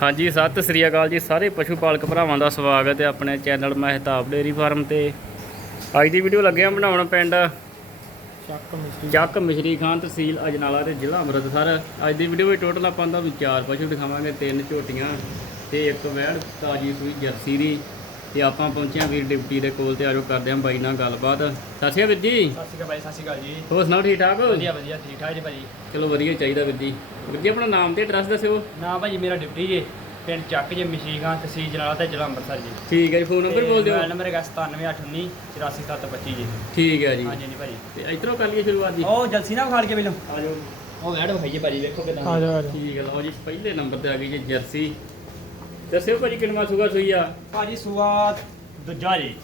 ਹਾਂਜੀ ਸਤਿ ਸ੍ਰੀ ਅਕਾਲ ਜੀ। ਸਾਰੇ ਪਸ਼ੂ ਪਾਲਕ ਭਰਾਵਾਂ ਦਾ ਸਵਾਗਤ ਹੈ ਆਪਣੇ ਚੈਨਲ ਮਹਿਤਾਬ ਡੇਰੀ ਫਾਰਮ ਤੇ। ਅੱਜ ਦੀ ਵੀਡੀਓ ਲੱਗਿਆ ਬਣਾਉਣ ਪਿੰਡ ਚੱਕ ਮਿੱਟੀ ਚੱਕ ਮਿਸ਼ਰੀ ਖਾਨ ਤਹਿਸੀਲ ਅਜਨਾਲਾ ਤੇ ਜ਼ਿਲ੍ਹਾ ਅੰਮ੍ਰਿਤਸਰ। ਅੱਜ ਦੀ ਵੀਡੀਓ ਵਿੱਚ ਟੋਟਲ ਆਪਾਂ ਤੁਹਾਨੂੰ ਚਾਰ ਪਸ਼ੂ ਦਿਖਾਵਾਂਗੇ ਤਿੰਨ ਝੋਟੀਆਂ ਤੇ ਇੱਕ ਵੈੜ ਤਾਜੀ ਸੂਈ ਜਰਸੀ ਦੀ। ਤੇ ਆਪਾਂ ਪਹੁੰਚੇ ਹਾਂ ਵੀਰ ਡਿਪਟੀ ਦੇ ਕੋਲ ਤੇ ਆਜੋ ਕਰਦੇ ਹਾਂ ਬਾਈ ਨਾਲ ਗੱਲਬਾਤ। ਸਤਿ ਸ਼੍ਰੀ ਅਕਾਲ ਵੀਰ ਜੀ। ਸਤਿ ਸ਼੍ਰੀ ਅਕਾਲ ਬਾਈ ਸਤਿ ਸ਼੍ਰੀ ਅਕਾਲ ਜੀ। ਹੋਰ ਸੁਣਾਓ ਠੀਕ ਠਾਕ ਹੋ? ਵਧੀਆ ਵਧੀਆ ਠੀਕ ਠਾਕ ਜੀ ਭਾਜੀ। ਚਲੋ ਵਧੀਆ ਚਾਹੀਦਾ ਵੀਰ ਜੀ। ਵੀਰ ਜੀ ਆਪਣਾ ਨਾਮ ਤੇ ਐਡਰੈਸ ਦੱਸਿਓ। ਨਾ ਭਾਜੀ ਮੇਰਾ ਡਿਪਟੀ ਜੀ ਪਿੰਡ ਚੱਕ ਜੇ ਮਸ਼ੀਗਾਂ ਤਹਿਸੀਲ ਜਲਾਲਾ ਤੇ ਜ਼ਿਲ੍ਹਾ ਅੰਮ੍ਰਿਤਸਰ ਜੀ। ਠੀਕ ਹੈ ਜੀ ਫੋਨ ਨੰਬਰ ਬੋਲ ਦਿਓ। ਮੋਬਾਈਲ ਨੰਬਰ ਹੈਗਾ 97819 84725 ਜੀ। ਠੀਕ ਹੈ ਜੀ। ਹਾਂਜੀ ਜੀ ਭਾਜੀ। ਤੇ ਇਧਰੋਂ ਕਰ ਲਈਏ ਸ਼ੁਰੂਆਤ ਜੀ। ਉਹ ਜਲਸੀ ਨਾ ਵਿਖਾੜ ਕੇ ਪਹਿਲਾਂ। ਆਜੋ। ਉਹ ਵੈੜ ਵਿਖਾਈਏ ਭਾਜੀ ਵੇਖੋ ਕਿਦਾਂ। ਆ ਆ ਠੀਕ ਹੈ ਲਓ ਜੀ ਪਹਿਲੇ ਨੰਬਰ ਤੇ ਆ ਗਈ ਜੀ ਜਰਸੀ। ਦੱਸਿਓ ਭਾਜੀ ਕਿੰਨਵਾ ਸੂਗਾ ਸੂਈ ਆ? ਭਾਜੀ ਸੁਆ ਦੂਜਾ ਜੀ।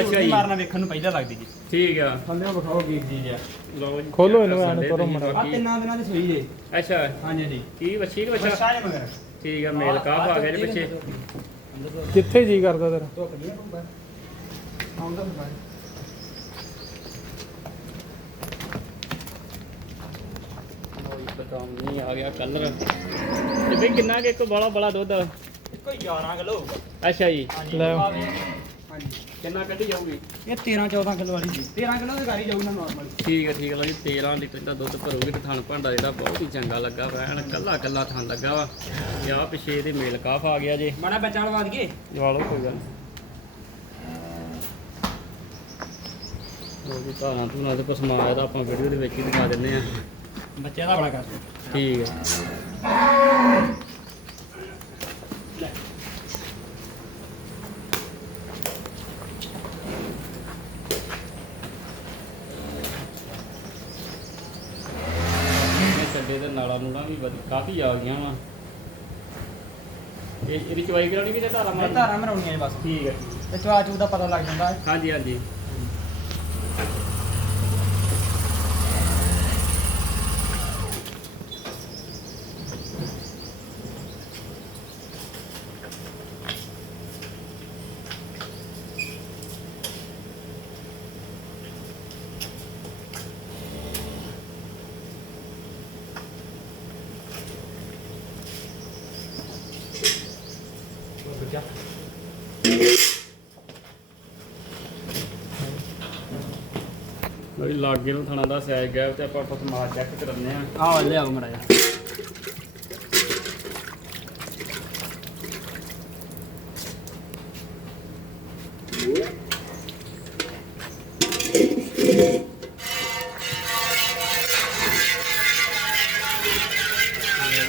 ਅੱਛਾ ਜੀ। ਮਾਰਨਾ ਵੇਖਣ ਨੂੰ ਪਹਿਲਾਂ ਲੱਗਦੀ ਜੀ। ਠੀਕ ਆ। ਥੱਲੇ ਵਿਖਾਓ ਕੀ ਚੀਜ਼ ਆ। ਲਓ ਜੀ ਖੋਲੋ ਇਹਨੂੰ ਐਨ ਕਰ ਮਾੜਾ। ਆ ਤਿੰਨਾਂ ਦਿਨਾਂ ਦੀ ਸੂਈ ਜੀ। ਅੱਛਾ। ਹਾਂਜੀ ਜੀ ਕੀ ਵੱਛੀ ਕਿ ਬੱਚਾ ਬੱਚਾ ਜੀ ਮਗਰ। ਠੀਕ ਆ ਮੇਲ ਕਾਫ ਆ ਗਿਆ ਜੀ ਪਿੱਛੇ ਜਿੱਥੇ ਜੀ ਕਰਦਾ ਤੇਰਾ? ਧੁੱਪ ਨਹੀਂ ਆਉਂਦਾ ਹੁੰਦਾ ਬਦਾਮ ਨਹੀਂ ਆ ਗਿਆ ਕਲਰ ਤੇ ਵੀ ਕਿੰਨਾ ਕਿ ਇੱਕ ਬੜਾ ਬੜਾ ਦੁੱਧ ਕੋਈ 11 ਕਿਲੋ ਹੋਊਗਾ। ਅੱਛਾ ਜੀ। ਹਾਂਜੀ ਲੈ। ਕਿੰਨਾ ਕੱਢੀ ਜਾਊਗੀ? ਇਹ 13 14 ਕਿਲੋ ਵਾਲੀ ਜੀ। 13 ਕਿਲੋ ਦੀ ਗਾੜੀ ਜਾਊ ਨਾ ਨਾਰਮਲ ਠੀਕ ਹੈ ਠੀਕ ਹੈ ਲਓ ਜੀ 13 ਲੀਟਰ ਦਾ ਦੁੱਧ ਭਰੋਗੇ ਤੇ ਥਣ ਭਾਂਡਾ ਜਿਹੜਾ ਬਹੁਤ ਹੀ ਚੰਗਾ ਲੱਗਾ ਵਾ ਐਨ ਕੱਲਾ ਕੱਲਾ ਥਣ ਲੱਗਾ ਵਾ। ਤੇ ਆ ਪਿੱਛੇ ਇਹਦੇ ਮੇਲ ਕਾਫ ਆ ਗਿਆ ਜੀ। ਮਾੜਾ ਬੱਚਾ ਲਵਾ ਦਈਏ। ਜਵਾ ਲਓ ਕੋਈ ਗੱਲ ਨੀ। ਲਓ ਜੀ ਧਾਰਾਂ ਧੂਰਾਂ ਤੇ ਪਸਮਾ ਇਹਦਾ ਆਪਾਂ ਵੀਡੀਓ ਦੇ ਵਿੱਚ ਹੀ ਦਿਖਾ ਦਿੰਨੇ ਆ ਬੱਚੇ ਦਾ ਬੜਾ ਕਰ ਠੀਕ ਹੈ ਇਹ ਛੱਡੇ ਤੇ ਨਾਲਾ ਨੂੜਾ ਵੀ ਵਧੀ ਕਾਫੀ ਆ ਗਈਆਂ ਵਾ। ਇਹ ਇਹਦੀ ਚਵਾਈ ਕਰਾਉਣੀ ਕਿ ਜਾਂ ਧਾਰਾ ਮਾਰ ਧਾਰਾਂ ਮਰਾਉਣੀਆਂ ਬਸ। ਠੀਕ ਹੈ ਤੇ ਚਵਾ ਚੂ ਦਾ ਪਤਾ ਲੱਗ ਜਾਂਦਾ। ਹੈ ਹਾਂਜੀ ਹਾਂਜੀ। ਮੇਰੀ ਲਾਗੇ ਨੂੰ ਥਣਾ ਦਾ ਸਾਈਜ਼ ਗਿਆ ਤੇ ਆਪਾਂ ਪਸਮਾ ਚੈੱਕ ਕਰਨੇ ਆ ਆਹ ਲੈ ਆਓ ਮੜਾ ਜਾ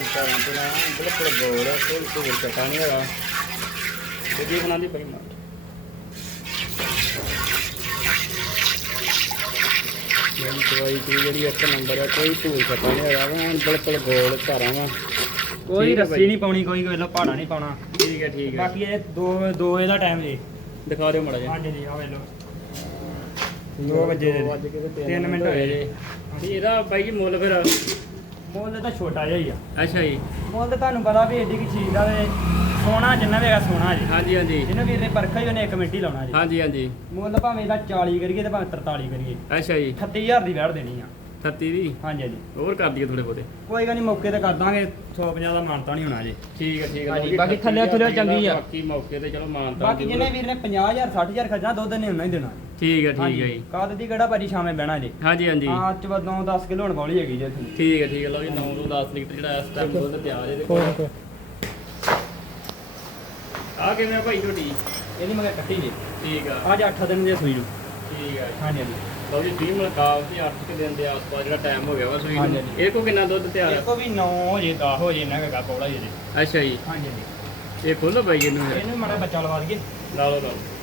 ਘਰਾਂ ਤੋਂ ਨਾ ਬਿਲਕੁਲ ਗੋਲ ਹੈ ਕੋਈ ਜੀ ਮਾਰ ਜਿਹੜੀ ਦਵਾਈ ਦੀ ਜਿਹੜੀ ਇੱਕ ਨੰਬਰ ਹੈ ਕੋਈ ਧੂਲ ਚਟਾ ਨਹੀਂ ਹੈਗਾ ਵਾ ਐਨ ਬਿਲਕੁਲ ਗੋਲ ਘਰਾਂ ਵਾ। ਕੋਈ ਰੱਸੀ। ਨਹੀਂ ਪਾਉਣੀ ਕੋਈ ਕੋਈ ਲੋ ਪਹਾੜਾ ਨਹੀਂ ਪਾਉਣਾ। ਠੀਕ ਹੈ ਠੀਕ ਹੈ ਬਾਕੀ ਇਹ 2 2 ਵਜੇ ਦਾ ਟਾਈਮ ਜੀ। ਦਿਖਾ ਦਿਓ ਮੜਾ ਜੀ ਹਾਂਜੀ ਜੀ ਆ ਵੇ ਲੋ 2 ਵਜੇ ਦੇ ਤਿੰਨ ਮਿੰਟ ਹੋਏ ਜੇ। ਤੇ ਇਹਦਾ ਬਾਈ ਜੀ ਮੁੱਲ ਫਿਰ? ਮੁੱਲ ਤਾਂ ਛੋਟਾ ਜਿਹਾ ਹੀ ਆ। ਅੱਛਾ ਜੀ। ਮੁੱਲ ਤਾਂ ਤੁਹਾਨੂੰ ਪਤਾ ਵੀ ਏਡੀ ਕੀ ਚੀਜ਼ ਦਾ ਵੇ। ਸੋਨਾ ਜਿੰਨਾ ਵੀ ਹੈਗਾ ਸੋਨਾ ਜੀ। ਹਾਂਜੀ ਹਾਂਜੀ। ਜਿਹਨੇ ਵੀਰ ਨੇ ਪਰਖਾ ਹੀ ਉਹਨੇ 1 ਮਿੰਟ ਹੀ ਲਾਉਣਾ ਜੀ। ਹਾਂਜੀ ਹਾਂਜੀ। ਮੁੱਲ ਭਾਵੇਂ ਇਹਦਾ 40 ਕਰੀਏ ਤੇ ਭਾਵੇਂ 43 ਕਰੀਏ। ਅੱਛਾ ਜੀ। 38000 ਦੀ ਵੈੜ ਦੇਣੀ ਆ। 38 ਦੀ? ਹਾਂਜੀ ਹਾਂਜੀ। ਹੋਰ ਕਰ ਦਈਏ ਥੋੜੇ ਬਹੁਤੇ। ਕੋਈ ਗੱਲ ਨਹੀਂ ਮੌਕੇ ਤੇ ਕਰ ਦਾਂਗੇ। 150 ਦਾ ਮਾਨਤਾ ਨਹੀਂ ਹੋਣਾ ਜੀ। ਠੀਕ ਹੈ ਠੀਕ ਹੈ ਬਾਕੀ ਥੱਲੇ ਥੱਲੇ ਚੰਗੀ ਆ। ਬਾਕੀ ਮੌਕੇ ਤੇ ਚਲੋ ਮਾਨਤਾ ਬਾਕੀ ਜਿਹਨੇ ਵੀਰ ਨੇ 50000 60000 ਖਰਚਣਾ ਦੁੱਧ ਨੇ ਉਹਨਾਂ ਹੀ ਦੇਣਾ। ਠੀਕ ਹੈ ਠੀਕ ਹੈ ਜੀ। ਕਾਦ ਦੀ ਕਿਹੜਾ ਭਾਜੀ ਸ਼ਾਮੇ ਬਹਿਣਾ ਜੀ? ਹਾਂਜੀ ਹਾਂਜੀ। ਹਾਂ ਚ ਬਦ 9 10 ਕਿਲੋ ਹੋਣ ਵਾਲੀ ਹੈਗੀ ਜੀ। ਠੀਕ ਹੈ ਠੀਕ ਹੈ ਲਓ ਜੀ 9 ਤੋਂ 10 ਲੀਟਰ ਜਿਹੜਾ ਇਸ ਟਾਈਮ ਦੁੱਧ ਤਿਆਰ ਕੋਲ। ਕੋਈ ਆ ਕਿਵੇਂ ਆ ਭਾਈ ਝੋਟੀ ਇਹਦੀ ਮਗਰ ਕੱਟੀ ਜੀ। ਠੀਕ ਆ। ਅੱਜ 8 ਦਿਨ ਦੀ ਸੂਈ ਨੂੰ। ਠੀਕ ਆ ਹਾਂਜੀ ਹਾਂਜੀ। ਲਓ ਜੀ 20 ਮਲਕਾਵ ਤੇ 8 ਕੁ ਦਿਨ ਦੇ ਆਸ-ਪਾਸ ਜਿਹੜਾ ਟਾਈਮ ਹੋ ਗਿਆ ਵਾ ਸੂਈ ਨੂੰ। ਹਾਂਜੀ। ਇਹ ਕੋ ਕਿੰਨਾ ਦੁੱਧ ਤਿਆਰ ਇਹ ਆ ਕੋ ਵੀ 9 ਹੋ ਜੇ 10 ਹੋ ਜੇ ਇਹਨਾਂ ਕਾ ਪੌੜਾ ਜੀ ਅੱਛਾ ਜੀ। ਹਾਂਜੀ ਹਾਂਜੀ। ਇਹ ਖੋਲੋ ਭਾਈ ਇਹਨੂੰ ਫਿਰ। ਇਹਨੂੰ ਮਾੜਾ ਬੱਚਾ ਲਵਾ ਦਈਏ। ਲਾ ਲਓ ਲਾ ਲਓ।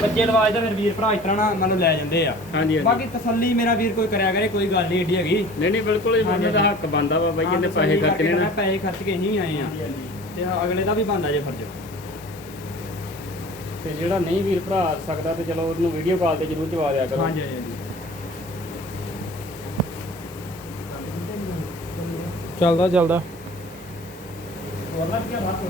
ਬੱਚੇ ਲਵਾਜ ਤਾਂ ਫਿਰ ਵੀਰ ਭਰਾ ਇਸ ਤਰ੍ਹਾਂ ਨਾ ਮੰਨ ਲਓ ਲੈ ਜਾਂਦੇ ਆ। ਹਾਂਜੀ ਹਾਂਜੀ। ਬਾਕੀ ਤਸੱਲੀ ਮੇਰਾ ਵੀਰ ਕੋਈ ਕਰਿਆ ਕਰੇ ਕੋਈ ਗੱਲ ਨਹੀਂ ਏਡੀ ਹੈਗੀ। ਨਹੀਂ ਨਹੀਂ ਬਿਲਕੁਲ ਹਾਂਜੀ, ਦਾ ਹਾਂਜੀ। ਹੱਕ ਬੰਦਾ ਵਾ ਬਾਈ ਹਾਂ, ਇਹਦੇ ਤਸੱਲੀ ਪੈਸੇ ਖਰਚਣੇ ਕਰਕੇ ਨੇ। ਪੈਸੇ ਖਰਚ ਕੇ ਨਹੀਂ ਆਏ ਆ। ਤੇ ਹਾਂ, ਅਗਲੇ ਦਾ ਵੀ ਬਣਦਾ ਜੇ ਫਰਜ਼। ਤੇ ਜਿਹੜਾ ਨਹੀਂ ਵੀਰ ਭਰਾ ਆ ਸਕਦਾ ਤੇ ਚਲੋ ਉਹਨੂੰ ਵੀਡੀਓ ਕਾਲ ਤੇ ਜ਼ਰੂਰ ਜਵਾ ਦਿਆ ਕਰੋ। ਹਾਂਜੀ ਹਾਂਜੀ। ਚੱਲਦਾ ਚੱਲਦਾ। ਉਹਨਾਂ ਕੀ ਬਾਤ ਹੋ।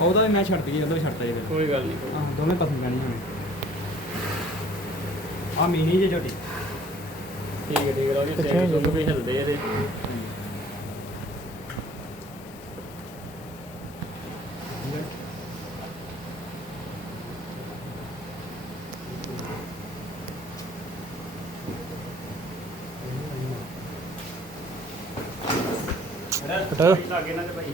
ਉਹਦਾ ਵੀ ਮੈਂ ਛੱਡ ਉਹਦਾ ਵੀ ਛੱਡਤਾ ਜੀ ਕੋਈ ਗੱਲ ਨਹੀਂ ਆਹ ਦੋਵੇਂ ਪਸੰਦ ਕਰਨੀ ਹੁਣ। ਆ ਮੀਨੀ ਜੇ ਛੋਟੀ ਠੀਕ ਹੈ ਠੀਕ ਹੈ ਲਓ ਜੀ ਪਿੱਛੇ ਸਿੰਘ ਹੋ ਸੁੰਗ ਵੀ ਹਿਲਦੇ ਇਹਦੇ ਹਟੋ। ਲੱਗੇ ਨਾ ਤੇ ਭਾਈ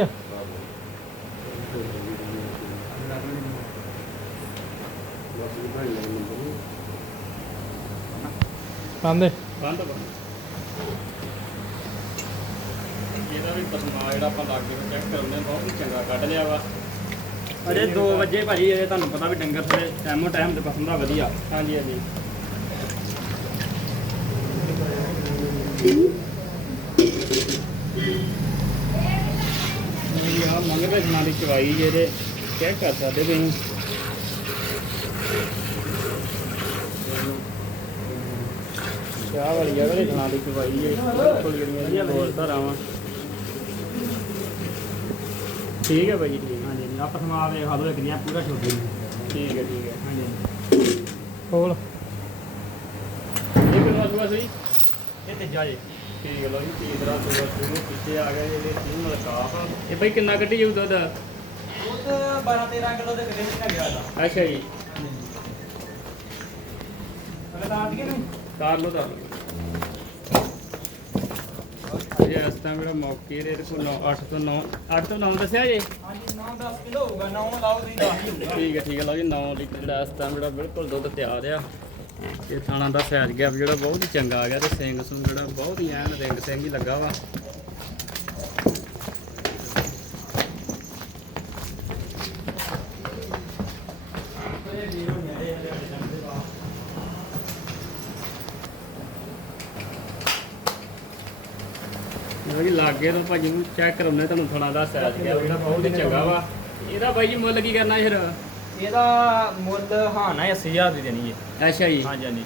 ਆ। ਆਂਦੇ ਬੰਦ ਬੰਦ। ਇਹਦਾ ਵੀ ਪਸਮਾ ਜਿਹੜਾ ਆਪਾਂ ਲਾਗੇ ਤੋਂ ਚੈੱਕ ਕਰਾਉਂਦੇ ਹਾਂ ਬਹੁਤ ਹੀ ਚੰਗਾ ਕੱਢ ਲਿਆ ਵਾ। ਅਜੇ 2 ਵਜੇ ਭਾਜੀ ਇਹ ਤੁਹਾਨੂੰ ਪਤਾ ਵੀ ਡੰਗਰ ਥੋੜੇ ਟਾਈਮੋ ਟਾਈਮ ਤੇ ਪਸੰਦਾ ਵਧੀਆ। ਹਾਂਜੀ ਹਾਂਜੀ ਮੇਰੀ ਆ ਮੰਗਦੇ ਸਮਾਂ ਦੀ ਚਵਾਈ ਜਿਹੜੇ ਚੈੱਕ ਕਰ ਸਕਦੇ ਤੁਸੀਂ? ਚਾਹ ਵਾਲੀ ਜਗ੍ਹਾ ਦੇ ਸਮਾਂ ਦੀ ਚਵਾਈ ਹੈ ਬਿਲਕੁਲ ਜਿਹੜੀਆਂ ਇਹਦੀਆਂ ਬੋਲ ਧਾਰਾਵਾਂ। ਠੀਕ ਹੈ ਭਾਈ ਜੀ ਠੀਕ ਹੈ ਹਾਂਜੀ ਆ ਪਸਮਾ ਵੇਖ ਲਓ ਇੱਕ ਦੀਆਂ ਪੂਰਾ ਛੋਟੀ ਠੀਕ ਹੈ ਠੀਕ ਹੈ ਹਾਂਜੀ। ਖੋਲ ਇਹ ਕਿੰਨਾ ਸੁਆ ਸੀ? ਇਹ ਤੀਜਾ ਜੀ। ਠੀਕ ਲੋ ਜੀ ਤੀਸਰਾ ਸੁਆ ਸ਼ੁਰੂ ਪਿੱਛੇ ਆ ਗਿਆ ਇਹਦੇ ਤਿੰਨ ਲਕਾਫ ਇਹ ਭਾਈ ਕਿੰਨਾ ਕੱਢੀ ਜਾਊ ਦੁੱਧ? ਉਹ ਤਾਂ 12 13 ਕਿਲੋ ਦੇ ਕਦੇ ਨਹੀਂ ਗਿਆ ਦਾ ਅੱਛਾ ਜੀ। ਤਾਂ ਆਟ ਨਹੀਂ ਕਰ ਲੋ ਤਾਂ ਇਹ ਇਸ ਟਾਈਮ ਮੇਰਾ ਮੌਕੇ ਦੇ ਕੋਲ 8 ਤੋਂ 9 8 ਤੋਂ 9 ਦੱਸਿਆ ਜੀ? ਹਾਂਜੀ 9 10 ਕਿਲੋ ਹੋਊਗਾ 9 ਲਾਓ ਤੁਸੀਂ 10 ਹੀ ਹੋਊਗਾ। ਠੀਕ ਹੈ ਠੀਕ ਹੈ ਲਓ ਜੀ 9 ਲੀਟਰ ਦਾ ਇਸ ਟਾਈਮ ਜਿਹੜਾ ਬਿਲਕੁਲ ਦੁੱਧ ਤਿਆਰ ਆ। ਇਹ ਥਾਣਾ ਦਾ ਸਾਈਜ਼ ਗਿਆ ਜਿਹੜਾ ਬਹੁਤ ਹੀ ਚੰਗਾ ਆ ਗਿਆ ਤੇ ਸਿੰਘ ਸੁੰਗ ਜਿਹੜਾ ਬਹੁਤ ਹੀ ਐਨ ਰਿੰਗ ਸਿੰਘ ਹੀ ਲੱਗਾ ਵਾ। ਲਓ ਜੀ, ਲਾਗੇ ਤੋਂ ਭਾਜੀ ਨੂੰ ਚੈੱਕ ਕਰਾਉਣੇ ਤੁਹਾਨੂੰ ਥਾਣਾ ਦਾ ਸਾਈਜ਼ ਗਿਆ ਜਿਹੜਾ ਬਹੁਤ ਹੀ ਚੰਗਾ ਵਾ। ਇਹਦਾ ਬਾਈ ਜੀ ਮੁੱਲ ਕੀ ਕਰਨਾ ਫਿਰ? ਇਹਦਾ ਮੁੱਲ ਹਾਂ ਨਾ 80000 ਦੀ ਦੇਣੀ ਹੈ। ਅੱਛਾ ਜੀ। ਹਾਂਜੀ ਹਾਂਜੀ।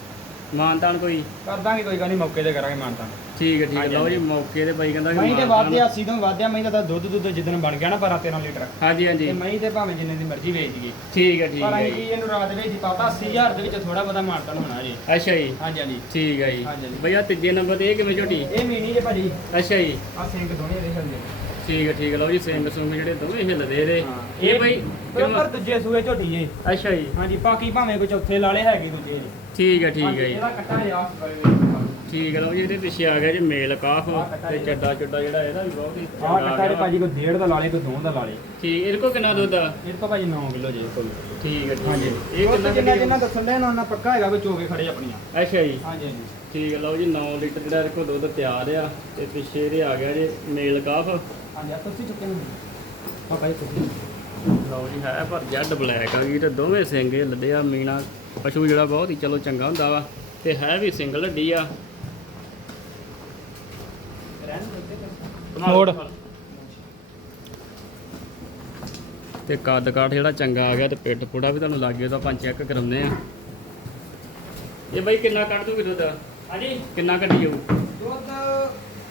ਮਾਨਤਾਨ ਕੋਈ? ਕਰ ਦਾਂਗੇ ਕੋਈ ਗੱਲ ਨਹੀਂ ਮੌਕੇ ਤੇ ਕਰਾਂਗੇ ਮਾਨਤਾ ਠੀਕ ਹੈ ਠੀਕ ਹੈ। ਹਾਂਜੀ, ਲਓ ਜੀ ਹਾਂਜੀ। ਮੌਕੇ ਤੇ ਬਾਈ ਕਹਿੰਦਾ ਕਿ ਮਹੀਂ ਤੇ ਮਾਨਤਾਨ- ਵਾਧਿਆ ਸੀ ਤੋਂ ਵਾਧਿਆ ਮਹੀਂ ਦਾ ਤਾਂ ਦੁੱਧ ਦੁੱਧ ਜਿੱਦਣ ਬਣ ਗਿਆ ਨਾ 12 13 ਲੀਟਰ। ਹਾਂਜੀ ਹਾਂਜੀ। ਤੇ ਮਹੀਂ ਤੇ ਭਾਵੇਂ ਜਿੰਨੇ ਦੀ ਮਰਜ਼ੀ ਵੇਚ ਗਈ ਠੀਕ ਹੈ ਠੀਕ ਪਰ ਹੈ ਅਸੀਂ ਜੀ। ਇਹਨੂੰ ਰਾਤ ਵਿੱਚ ਦਿੱਤਾ 80000 ਦੇ ਵਿੱਚ ਥੋੜਾ ਬਹੁਤਾ ਮਾਨਤਨ ਹੋਣਾ ਜੀ। ਅੱਛਾ ਜੀ। ਹਾਂਜੀ ਹਾਂਜੀ। ਠੀਕ ਹੈ ਜੀ। ਹਾਂਜੀ, ਹਾਂਜੀ। ਤੀਜੇ ਨੰਬਰ ਤੇ ਇਹ ਕਿਵੇਂ ਝੋਟੀ ਇਹ ਮੀਨੀ ਜੇ ਭਾਜੀ। ਅੱਛਾ ਜੀ। ਆ ਸਿੰਘ ਦੋਨੇ ਦੇ ਹੁੰਦੇ ਠੀਕ ਹੈ ਠੀਕ ਹੈ ਲਓ ਜੀ ਸਿੰਘ ਸੁੰਗ ਜਿਹੜੇ ਦੋਵੇਂ ਹਿੱਲਦੇ ਇਹਦੇ। ਇਹ ਬਾਈ ਪ੍ਰੋਪਰ ਦੂਜੇ ਸੂਏ ਝੋਟੀ ਏ ਅੱਛਾ ਜੀ। ਹਾਂਜੀ ਬਾਕੀ ਭਾਵੇਂ ਕੋਈ ਚੌਥੇ ਲਾਲੇ ਹੈਗੇ ਦੂਜੇ। ਜੀ ਠੀਕ ਹੈ ਠੀਕ ਹੈ ਜੀ। ਇਹਦਾ ਕੱਟਾ ਵੇਖ ਠੀਕ ਲਓ ਜੀ ਇਹਦੇ ਪਿੱਛੇ ਆ ਗਿਆ ਜੀ ਮੇਲ ਕਾਫ ਤੇ। ਚੱਡਾ ਚੁੱਡਾ ਜਿਹੜਾ ਇਹਦਾ ਵੀ ਬਹੁਤ ਹੀ ਆ ਚੰਗਾ ਕੱਟਾ ਆ ਜੇ ਗਿਆ। ਭਾਜੀ ਕੋਈ ਡੇਢ ਦਾ ਲਾਲੇ ਕੋਈ ਦੋ ਦਾ ਲਾਲੇ ਠੀਕ ਇਹਦੇ ਕੋ ਕਿੰਨਾ ਦੁੱਧ ਆ? ਇਹ ਤੋਂ ਭਾਜੀ 9 ਕਿਲੋ ਜੇ ਕੋਲ। ਠੀਕ ਹੈ ਠੀਕ ਹਾਂਜੀ। ਇਹ ਕਿੰਨਾ ਜਿੰਨਾ ਜਿੰਨਾ ਦੱਸਣ ਦੇ ਉਹਨਾਂ ਪੱਕਾ ਹੈਗਾ ਕੋਈ ਚੋਗੇ ਖੜੇ ਆਪਣੀਆਂ। ਅੱਛਾ ਜੀ। ਹਾਂਜੀ ਹਾਂਜੀ। ਠੀਕ ਲਓ ਜੀ 9 ਲੀਟਰ ਜਿਹੜਾ ਇਹਦੇ ਕੋਲ ਦੁੱਧ ਤਿਆਰ ਆ ਤੇ ਪਿੱਛੇ ਇਹਦੇ ਆ ਗਿਆ ਜੀ ਮੇਲ ਕਾਫ। ਹਾਂਜੀ ਆ ਤੁਸੀਂ ਚੁੱਕੇ ਨੂੰ ਆ ਭਾਈ ਤੁਸੀਂ। ਲਓ ਜੀ ਹੈ ਪਰ ਜੈਡ ਬਲੈਕ ਆ ਗਈ ਤੇ ਦੋਵੇਂ ਸਿੰਘ ਇਹ ਲੱਦੇ ਆ ਮੀਨਾ ਪਸ਼ੂ ਜਿਹੜਾ ਬਹੁਤ ਹੀ ਚਲੋ ਚੰਗਾ ਹੁੰਦਾ ਵਾ ਤੇ ਹੈ ਵੀ ਸਿੰਗਲ ਹੱਡੀ ਆ। ਮੋੜ। ਤੇ ਕੱਦ ਕਾਠ ਜਿਹੜਾ ਚੰਗਾ ਆ ਗਿਆ ਤੇ ਪਿੱਠ ਪੂੜਾ ਵੀ ਤੁਹਾਨੂੰ ਲੱਗ ਗਿਆ ਤਾਂ ਆਪਾਂ ਚੈੱਕ ਕਰਾਉਂਦੇ ਆ ਇਹ ਬਾਈ ਕਿੰਨਾ ਕੱਢ ਦੂਗੀ ਦੁੱਧ? ਹਾਂਜੀ। ਕਿੰਨਾ ਕੱਢੀ ਜਾਊ? ਦੁੱਧ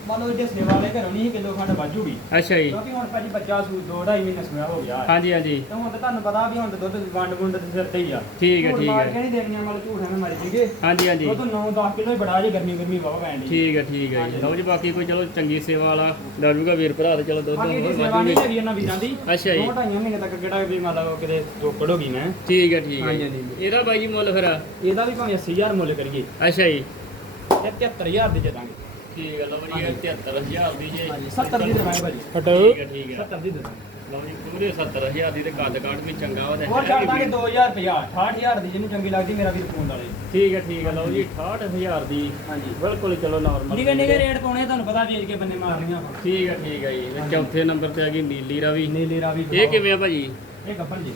ਮੰਨ ਲਓ ਜੇ ਸੇਵਾ ਵਾਲੇ ਘਰੋਂ ਨਹੀਂ ਕਿਲੋ ਖੰਡ ਵੱਜੂਗੀ। ਅੱਛਾ ਜੀ। ਕਿਉਂਕਿ ਹੁਣ ਭਾਜੀ ਬੱਚਾ ਸੂ ਦੋ ਢਾਈ ਮਹੀਨੇ ਸੂਆ ਹੋ ਗਿਆ। ਹੈ। ਹਾਂਜੀ ਹਾਂਜੀ। ਤੇ ਹੁਣ ਤਾਂ ਤੁਹਾਨੂੰ ਪਤਾ ਵੀ ਹੁਣ ਤਾਂ ਦੁੱਧ ਵੰਡ ਵੁੰਡ ਦੇ ਸਿਰ ਤੇ ਹੀ ਆ। ਠੀਕ ਹੈ ਝੂਠ ਠੀਕ ਮਾਰ ਕੇ ਹੈ ਨਹੀਂ ਦੇਣੀਆਂ ਮਤਲਬ ਝੂਠ ਐਵੇਂ ਮਾਰੀ ਸੀਗੇ ਹਾਂਜੀ ਹਾਂਜੀ। ਦੁੱਧ 9-10 ਕਿਲੋ ਹੀ ਬੜਾ ਜੀ ਗਰਮੀ ਗਰਮੀ ਬਹੁਤ ਪੈਣ ਦੀ ਠੀਕ ਹੈ ਠੀਕ ਹੈ ਜੀ। ਲਓ ਜੀ ਬਾਕੀ ਕੋਈ ਚਲੋ ਚੰਗੀ ਸੇਵਾ ਵਾਲਾ ਵੀਰ ਭਰਾ ਤੇ ਚਲੋ ਦੁੱਧ ਬਾਕੀ ਦੀ ਹੋਰ ਸੇਵਾ ਵਾਧੂ ਨਹੀਂ ਵੀ- ਹੈਗੀ ਇਹਨਾਂ ਵੀਰਾਂ ਦੀ ਅੱਛਾ ਜੀ। ਦੋ ਢਾਈਆਂ ਮਹੀਨੇ ਤੱਕ ਕਿਹੜਾ ਵੀ ਮਤਲਬ ਕਿਤੇ ਦੋਕੜ ਹੋ ਗਈ ਮੈਂ ਠੀਕ ਹੈ ਠੀਕ ਹੈ। ਹਾਂਜੀ, ਜੀ। ਹਾਂਜੀ। ਇਹਦਾ ਬਾਈ ਜੀ ਮੁੱਲ ਫਿਰ? ਇਹਦਾ ਵੀ ਭਾਵੇਂ 80000 ਮੁੱਲ ਕਰੀਏ। ਅੱਛਾ ਜੀ। 73000 ਦੇ ਦੇ ਦਾਂਗੇ। ਠੀਕ ਹੈ ਲਓ ਜੀ ਇਹ 73000 ਦੀ ਜੇ। ਹਾਂਜੀ 70 ਦੀ ਦੇਵਾਂਗੇ ਭਾਜੀ। ਹਟੋ। ਠੀਕ ਹੈ ਠੀਕ ਹੈ 70 ਦੀ ਦੇ ਦਾਂਗੇ ਲਓ ਜੀ ਪੂਰੇ 70000 ਦੀ ਤੇ ਕੱਦ ਕਾਠ ਵੀ ਚੰਗਾ ਵਾ ਤੇ ਹੋਰ ਹੈ ਛੱਡ ਵੀ। ਦਾਂਗੇ 2000 ਰੁਪਇਆ 68000 ਦੀ ਜਿਹਨੂੰ ਚੰਗੀ ਲੱਗਦੀ ਮੇਰਾ ਵੀਰ ਫੋਨ ਵਾਲੇ ਠੀਕ ਹੈ ਠੀਕ ਹੈ ਲਓ ਜੀ 68000 ਦੀ। ਹਾਂਜੀ। ਬਿਲਕੁਲ ਚਲੋ ਨਾਰਮਲ ਨਿਗੇ ਨਿਗੇ ਰੇਟ ਪਾਉਣੇ ਤੁਹਾਨੂੰ ਪਤਾ ਵੇਚ ਕੇ ਬੰਨੇ ਮਾਰ ਰਹੀਆਂ ਆਪਾਂ। ਠੀਕ ਹੈ ਠੀਕ ਹੈ ਜੀ। ਤੇ ਚੌਥੇ ਨੰਬਰ ਤੇ ਆ ਗਈ ਨੀਲੀ ਰਾਵੀ। ਨੀਲੇ ਰਾਵੀ ਇਹ ਕਿਵੇਂ ਆ ਭਾਜੀ? ਇਹ ਗੱਪਣ ਜੀ।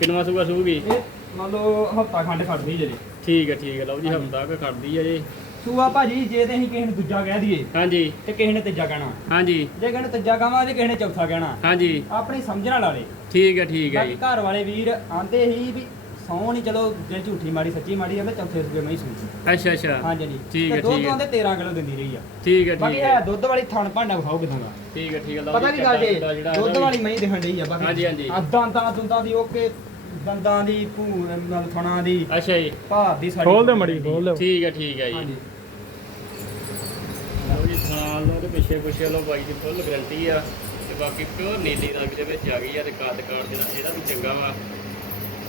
ਕਿੰਨਵਾ ਸੂਗਾ ਸੂਗੀ? ਇਹ ਮੰਨ ਲਓ ਹਫਤਾ ਖੰਡ ਖੜਦੀ ਜੇ। ਠੀਕ ਹੈ ਠੀਕ ਹੈ ਲਓ ਜੀ। ਹਫਤਾ ਕੁ ਖੜਦੀ ਹੈ ਜੀ। ਸੂਆ ਭਾਜੀ ਜੇ ਤੇ ਅਸੀਂ ਕਿਸੇ ਨੂੰ ਦੂਜਾ ਕਹਿ ਦਈਏ ਹਾਂਜੀ। ਤੇ ਕਿਸੇ ਨੇ ਤੀਜਾ ਕਹਿਣਾ। ਹਾਂਜੀ। ਜੇ ਕਿਸੇ ਨੇ ਤੀਜਾ ਕਹਾਂ ਤੇ ਕਿਸੇ ਨੇ ਚੌਥਾ ਕਹਿਣਾ। ਹਾਂਜੀ। ਆਪਣੀ ਸਮਝਣ ਵਾਲੇ ਠੀਕ ਹੈ ਠੀਕ ਹੈ ਬਾਕੀ ਜੀ। ਘਰ ਵਾਲੇ ਵੀਰ ਆਂਦੇ ਹੀ ਵੀ ਸੌ ਨਹੀਂ ਚਲੋ ਜੇ ਝੂਠੀ ਮਾੜੀ ਸੱਚੀ ਮਾੜੀ ਆਂਦੇ ਚੌਥੇ ਸੂਏ ਮੈਂ ਹੀ ਸੂਈ ਅੱਛਾ ਅੱਛਾ। ਹਾਂਜੀ ਜੀ ਠੀਕ ਹੈ, ਤੇ ਦੁੱਧ ਠੀਕ ਹੈ। ਆਂਦੇ 13 ਕਿਲੋ ਦਿੰਦੀ ਰਹੀ ਆ। ਠੀਕ ਹੈ ਬਾਕੀ ਠੀਕ ਹੈ। ਹੈ ਦੁੱਧ ਵਾਲੀ ਥਣ ਭਾਂਡਾ ਵਿਖਾਓ ਕਿਦਾਂ ਦਾ। ਠੀਕ ਹੈ ਠੀਕ ਹੈ। ਲਓ ਪਤਾ ਜੀ, ਕੀ ਗੱਲ ਜੇ ਚੱਡਾ ਜਿਹੜਾ ਦੁੱਧ ਇਹਦਾ ਵਾਲੀ ਮੈਂ ਹੀ ਦਿਖਣ ਡਈ ਆ ਬਾਕੀ ਹਾਂਜੀ, ਹਾਂਜੀ। ਆਹ ਦੰਦਾਂ ਦੁੰਦਾਂ ਦੀ ਓਕੇ ਦੰਦਾਂ ਦੀ ਭੂ ਨਾਲ ਥਣਾ ਦੀ ਅੱਛਾ ਜੀ। ਭਾਰ ਦੀ ਸਾਡੀ ਖੋਲ ਦੇ ਮੜੀ ਖੋਲ ਦੇ ਠੀਕ ਹੈ ਠੀਕ ਹੈ ਜੀ। ਹਾਂਜੀ। ਲਓ ਜੀ ਥਾਂ ਲਓ ਤੇ ਪਿੱਛੇ ਪਿੱਛੇ ਲਓ ਬਾਈ ਦੀ ਫੁੱਲ ਗਰੰਟੀ ਆ। ਤੇ ਬਾਕੀ ਪਿਓਰ ਨੀਲੀ ਰੰਗ ਦੇ ਵਿੱਚ ਆ ਗਈ ਆ ਤੇ ਕੱਦ ਕਾਠ ਜਿਹੜਾ ਇਹਦਾ ਵੀ ਚੰਗਾ ਵਾ।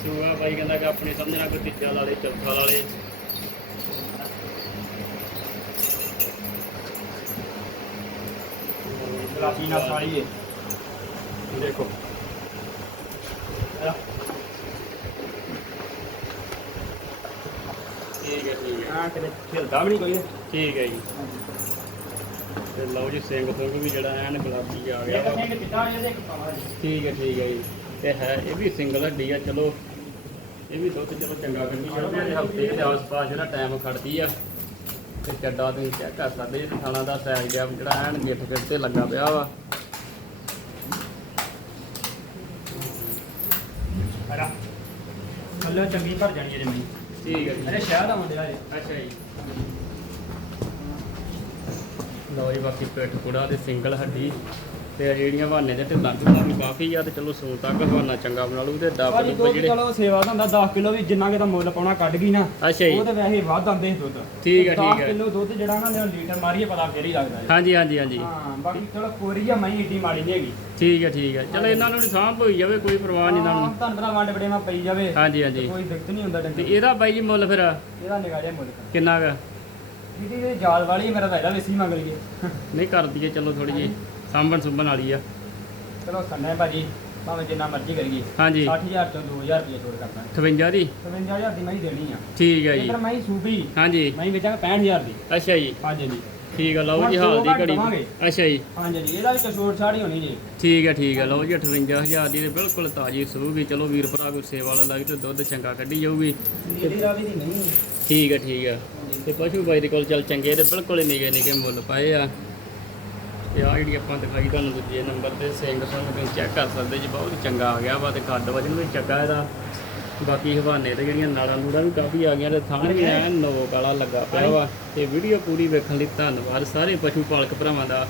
ਸੂਆ ਬਾਈ ਕਹਿੰਦਾ ਕਿ ਆਪਣੇ ਸਮਝਣਾ ਕੋਈ ਤੀਜਾ ਲਾ ਲੇ ਚੌਥਾ ਲਾ ਲੇ ਗਲਾਸੀ ਨਾਲ ਸਾੜੀ ਏ ਦੇਖੋ ਠੀਕ ਹਾਂ ਕਿਤੇ ਖਿਲਦਾ ਵੀ ਨਹੀਂ ਕੋਈ? ਠੀਕ ਹੈ ਜੀ। ਤੇ ਲਓ ਜੀ ਸਿੰਘ ਸਿੰਘ ਵੀ ਜਿਹੜਾ ਐਨ ਗੁਲਾਬੀ ਆ ਗਿਆ। ਇੱਕ ਵਾ ਸਿੰਘ ਪਿੱਛਾ ਇਹਦੇ ਇੱਕ ਪਾਵਾ ਜੀ? ਠੀਕ ਹੈ ਠੀਕ ਹੈ ਜੀ। ਤੇ ਹੈ ਇਹ ਵੀ ਸਿੰਗਲ ਹੱਡੀ ਆ ਚਲੋ। ਇਹ ਵੀ ਦੁੱਧ ਚਲੋ ਚੰਗਾ ਕੱਢੀ ਜਾਂਦੀ ਹੈ ਹਫ਼ਤੇ ਦੇ ਆਸ-ਪਾਸ ਜਿਹੜਾ ਟਾਈਮ ਖੜਦੀ ਆ ਤੇ ਚੱਡਾ ਤੁਸੀਂ ਚੈੱਕ ਕਰ ਸਕਦੇ ਜੀ ਥਾਣਾ ਦਾ ਸਾਈਜ਼ ਗਿਆ ਜਿਹੜਾ ਐਨ ਗਿੱਠ ਗਿੱਠ ਤੇ ਲੱਗਾ ਪਿਆ ਵਾ। ਹਰਾ ਚੰਗੀ ਭਰ ਜਾਣੀ ਇਹਦੇ ਮੈਂ ਠੀਕ ਹੈ ਅਰੇ ਸ਼ਹਿਰ ਦਾ ਮੁੰਡਾ ਇਹ। ਅੱਛਾ ਜੀ। ਲਓ ਜੀ ਬਾਕੀ ਪਿੱਠ ਕੁੜਾ ਤੇ ਸਿੰਗਲ ਹੱਡੀ। ਤੇ ਜਿਹੜੀਆਂ ਹਵਾਨੇ ਦੇ ਢਿੱਲਾਂ ਢੁੱਲਾਂ ਵੀ ਕਾਫੀ ਆ ਤੇ ਚਲੋ ਸੂਲ ਤੱਕ ਹਵਾਨਾ ਚੰਗਾ ਬਣਾ ਲੂ ਤੇ ਡੱਬ ਭਾਜੀ ਡੁੱਬ ਦੁੱਧ ਜਿਹੜੇ ਚਲੋ ਸੇਵਾ ਦਾ ਹੁੰਦਾ 10 ਕਿਲੋ ਵੀ ਜਿੰਨਾ ਕਿ ਦਾ ਮੁੱਲ ਪਾਉਣਾ ਕੱਢ ਗਈ ਨਾ ਅੱਛਾ ਜੀ। ਉਹ ਤੇ ਵੈਸੇ ਵੱਧ ਆਂਦੇ ਸੀ ਦੁੱਧ। ਠੀਕ ਹੈ, 10 ਠੀਕ ਹੈ। ਕਿਲੋ ਦੁੱਧ ਜਿਹੜਾ ਨਾ ਲਿਓ ਲੀਟਰ ਮਾਰੀਏ ਪਤਾ ਫੇਰ ਹੀ ਲੱਗਦਾ ਜੀ। ਹਾਂਜੀ ਹਾਂਜੀ ਹਾਂਜੀ। ਹਾਂ ਬਾਕੀ ਚਲੋ ਕੋਰੀ ਆ ਮੈਂ ਏਡੀ ਮਾੜੀ ਨਹੀਂ ਹੈਗੀ। ਠੀਕ ਹੈ ਠੀਕ ਹੈ ਚਲੋ ਇਹਨਾਂ ਨੂੰ ਨੀ ਸਾਂਭ ਹੋਈ ਜਾਵੇ ਕੋਈ ਪਰਵਾਹ ਨਹੀਂ ਇਹਨਾਂ ਹਾਂ, ਨੂੰ। ਤੁਹਾਨੂੰ ਪਤਾ ਵੰਡ ਬੜੇ ਮਾ ਪਈ ਜਾਵੇ ਹਾਂਜੀ ਤੇ ਹਾਂਜੀ ਕੋਈ ਦਿੱਕਤ ਨਹੀਂ ਹੁੰਦਾ ਤੇ ਡੰਗਰ ਇਹਦਾ ਬਾਈ ਜੀ ਮੁੱਲ ਫਿਰ? ਇਹਦਾ ਜਿਹਾ ਮੁੱਲ ਕਿੰਨਾ ਗਾ ਇਹ ਜਾਲ ਵਾਲੀ ਮੇਰਾ ਤਾਂ ਇਹਦਾ ਵੇਸੀ ਮੰਗ ਲਈਏ ਨਹੀਂ ਕਰ ਦਈਏ ਚਲੋ ਥੋੜੀ ਜੀ ਸਾਂਭਣ ਸੁੰਭਣ ਵਾਲੀ ਆ। ਚਲੋ ਸੰਨੇ ਭਾਜੀ ਭਾਵੇਂ ਜਿੰਨਾ ਮਰਜ਼ੀ ਕਰੀਏ। ਹਾਂਜੀ। 60000 ਚੋਂ 2000 ਰੁਪਏ ਛੋੜ ਕਰਦਾ 58 ਦੀ? 55000 ਦੀ ਮੈਂ ਹੀ ਦੇਣੀ ਆ। ਠੀਕ ਹੈ ਜੀ। ਜੇਕਰ ਮੈਂ ਹੀ ਸੂਫੀ ਹਾਂਜੀ। ਮੈਂ ਹੀ ਵੇਚਾਂਗਾ 65000 ਦੀ। ਅੱਛਾ ਜੀ। ਹਾਂਜੀ ਜੀ। ਠੀਕ ਹੈ ਲਓ ਜੀ ਹਾਲ ਦੀ ਘੜੀ। ਅੱਛਾ ਜੀ। ਹਾਂਜੀ ਜੀ ਇਹਦਾ ਵੀ ਕਸੂਰ ਛਾੜੀ ਹੋਣੀ ਜੀ। ਠੀਕ ਹੈ ਠੀਕ ਹੈ ਲਓ ਜੀ 58000 ਦੀ ਤੇ ਬਿਲਕੁਲ ਤਾਜ਼ੀ ਸੂਗੀ ਚਲੋ ਵੀਰ ਭਰਾ ਕੋਈ ਸੇਵਾ ਵਾਲਾ ਲੱਗ ਤੇ ਦੁੱਧ ਚੰਗਾ ਕੱਢੀ ਜਾਊਗੀ। ਠੀਕ ਹੈ ਠੀਕ ਹੈ ਤੇ ਪਸ਼ੂ ਬਾਈ ਦੇ ਕੋਲ ਚੱਲ ਚੰਗੇ ਤੇ ਬਿਲਕੁਲ ਨਿਗੇ ਨਿਗੇ ਮੁੱਲ ਪਾਏ ਆ। ਤੇ ਆ ਜਿਹੜੀ ਆਪਾਂ ਦਿਖਾਈ ਤੁਹਾਨੂੰ ਦੂਜੇ ਨੰਬਰ ਤੇ ਸਿੰਘ ਸਾਨੂੰ ਤੁਸੀਂ ਚੈੱਕ ਕਰ ਸਕਦੇ ਜੀ, ਬਹੁਤ ਚੰਗਾ ਆ ਗਿਆ ਵਾ ਤੇ ਕੱਦ ਵਜਨ ਵੀ ਚੰਗਾ ਇਹਦਾ। ਬਾਕੀ ਹਵਾਨੇ ਤੇ ਜਿਹੜੀਆਂ ਨਾੜਾਂ ਨੂੜਾਂ ਵੀ ਕਾਫੀ ਆ ਗਈਆਂ ਤੇ ਥਾਂ ਵੀ ਐਨ ਨੋਕ ਵਾਲਾ ਲੱਗਾ ਪਿਆ ਵਾ। ਤੇ ਵੀਡੀਓ ਪੂਰੀ ਵੇਖਣ ਲਈ ਧੰਨਵਾਦ ਸਾਰੇ ਪਸ਼ੂ ਪਾਲਕ ਭਰਾਵਾਂ ਦਾ।